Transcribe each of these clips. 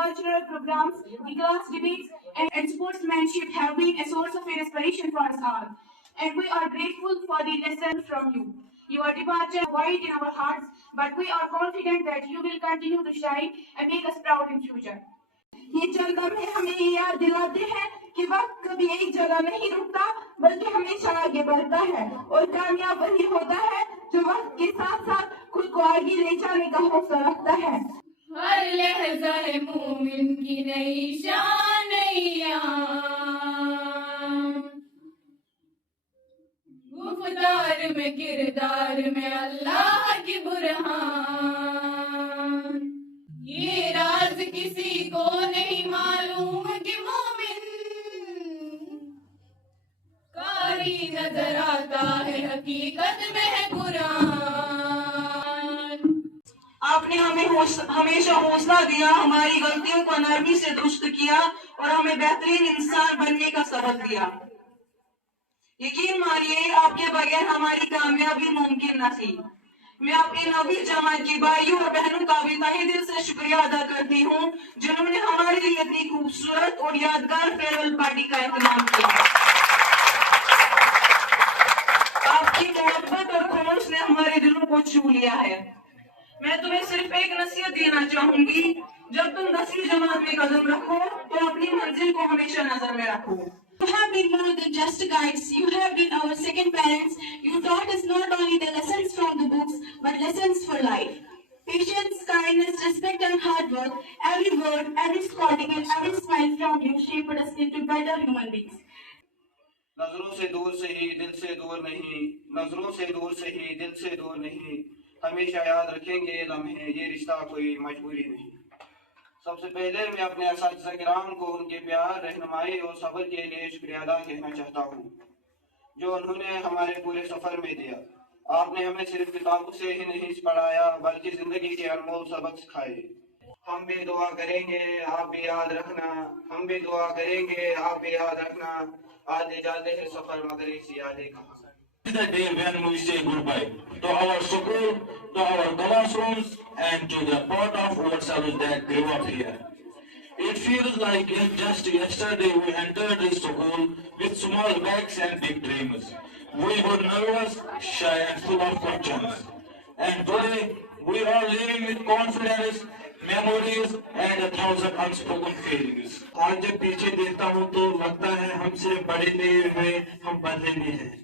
cultural programs, the class debates, and sportsmanship have been a source of inspiration for us all. And we are grateful for the lesson from you. Your departure void in our hearts, but we are confident that you will continue to shine and make us proud in future. یہ چند لمحے ہمیں یہ یاد دلاتے ہیں کہ وقت کبھی ایک جگہ نہیں رکتا بلکہ ہمیشہ آگے بڑھتا ہے اور کامیاب وہی ہوتا ہے جو وقت کے ساتھ ساتھ خود کو آگے لے جانے کا حوصلہ رکھتا ہے. ہر لحظہ مومن کی نئی شان گفتار میں کردار میں اللہ کی برہان. یہ راز کسی کو نہیں معلوم کہ مومن قاری نظر آتا ہے حقیقت میں ہے قرآن. آپ نے ہمیں ہمیشہ حوصلہ دیا، ہماری غلطیوں کو نرمی سے درست کیا اور ہمیں بہترین انسان بننے کا سبق دیا. یقین مانیے آپ کے بغیر ہماری کامیابی ممکن نہ تھی. میں اپنی نویں جماعت کے بھائیوں اور بہنوں کا بھی تہہ دل سے شکریہ ادا کرتی ہوں جنہوں نے ہمارے لیے اتنی خوبصورت اور یادگار فیئرویل پارٹی کا اہتمام کیا. آپ کی محبت اور خلوص نے ہمارے دلوں کو چھو لیا ہے. میں تمہیں صرف ایک نصیحت دینا چاہوں گی، جب تم 10ویں جماعت میں قدم رکھو تو اپنی منزل کو ہمیشہ نظر میں رکھو. You have been more than just guides. You have been our second parents. You taught us not only the lessons from the books, but lessons for life. Patience, kindness, respect and hard work. Every word, every scolding and every smile from you shaped us into better human beings. نظروں سے دور سے ہی دل سے دور نہیں، نظروں سے دور سے ہی دل سے دور نہیں، ہمیشہ یاد رکھیں گے یہ لمحے، یہ رشتہ کوئی مجبوری نہیں. سب سے پہلے میں اپنے اساتذہ کرام کو ان کے پیار، رہنمائی اور صبر کے لیے شکریہ ادا کہنا چاہتا ہوں جو انہوں نے ہمارے پورے سفر میں دیا. آپ نے ہمیں صرف کتابوں سے ہی نہیں پڑھایا بلکہ زندگی کے انمول سبق سکھائے. ہم بھی دعا کریں گے، آپ بھی یاد رکھنا، ہم بھی دعا کریں گے، آپ بھی یاد رکھنا. آتے جاتے ہیں سفر مگر اس یادیں کہاں. This is the day when we say goodbye to our school, to our classrooms, and to the part of ourselves that grew up here. It feels like just yesterday we entered this school with small bags and big dreams. We were nervous, shy, and full of questions. And today we are living with confidence, memories, and 1,000 unspoken feelings. آج جب پیچھے دیکھتا ہوں تو لگتا ہے ہم سے بڑے نہیں ہوئے، ہم بدلے بھی ہیں.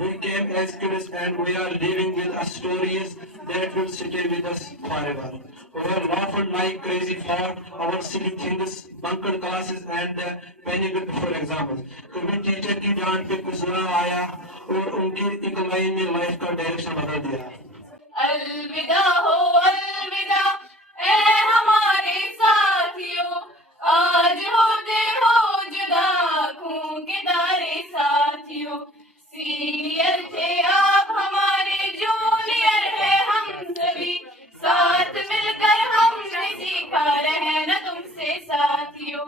We came as kids and we are living with us stories that will stay with us forever. We were laughed like crazy for our silly things, bunked classes and panicked before exams. کبھی teacher کی ڈانٹ پہ غصہ آیا اور ان کی ایک line نے لائف کا ڈائریکشن بدل دیا. الوداع ہو الوداع اے ہمارے ساتھیوں، آج ہوتے ہو جدا خون کے دارے ساتھیوں. سینئر تھے آپ ہمارے، جونیئر ہے ہم سبھی، ساتھ مل کر ہم نے سیکھا رہنا تم سے ساتھیوں.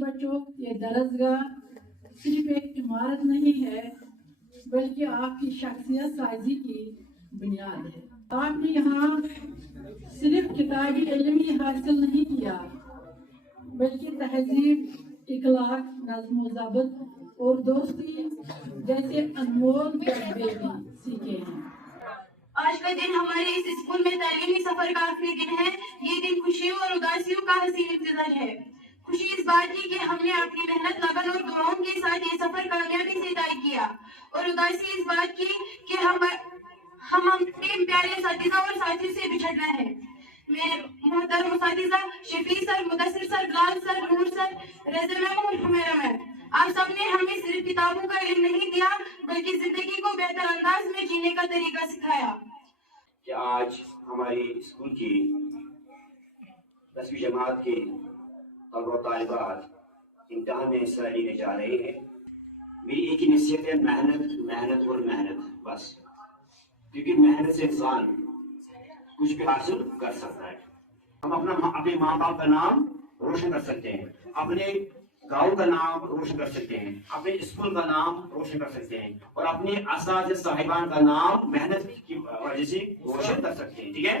بچوں، یہ درسگاہ صرف ایک عمارت نہیں ہے بلکہ آپ کی شخصیت سازی کی بنیاد ہے. آپ نے یہاں صرف کتابی علم ہی حاصل نہیں کیا بلکہ تہذیب، اخلاق، نظم و ضبط اور دوستی جیسے انمول تجربے بھی سیکھے ہیں. آج کا دن ہمارے اس اسکول میں تعلیمی سفر کا آخری دن ہے. یہ دن خوشیوں اور اداسیوں کا حسین امتزاج ہے. خوشی اس بات کی کہ ہم نے اپنی محنت، لگن اور دعاؤں کے ساتھ یہ سفر کامیابی سے طے کیا، اور اداسی اس بات کی کہ ہم اپنے پیارے اساتذہ اور ساتھیوں سے بچھڑ رہے ہیں. میرے محترم اساتذہ شفیع سر، مدثر سر، بلال سر، نور سر، رضا میم اور حمیرہ میم، آپ سب نے ہمیں صرف کتابوں کا علم نہیں دیا بلکہ زندگی کو بہتر انداز میں جینے کا طریقہ سکھایا. کہ آج ہماری اسکول کی 10ویں جماعت کے طلبہ و طالبات امتحان میں حصہ لینے جا رہے ہیں. میری ایک ہی نصیحت ہے، محنت محنت اور محنت، بس. کیونکہ محنت سے انسان کچھ بھی حاصل کر سکتا ہے. ہم اپنے ماں باپ کا نام روشن کر سکتے ہیں، اپنے گاؤں کا نام روشن کر سکتے ہیں، اپنے اسکول کا نام روشن کر سکتے ہیں، اور اپنے اساتذہ صاحبان کا نام محنت کی وجہ سے روشن کر سکتے ہیں. ٹھیک ہے.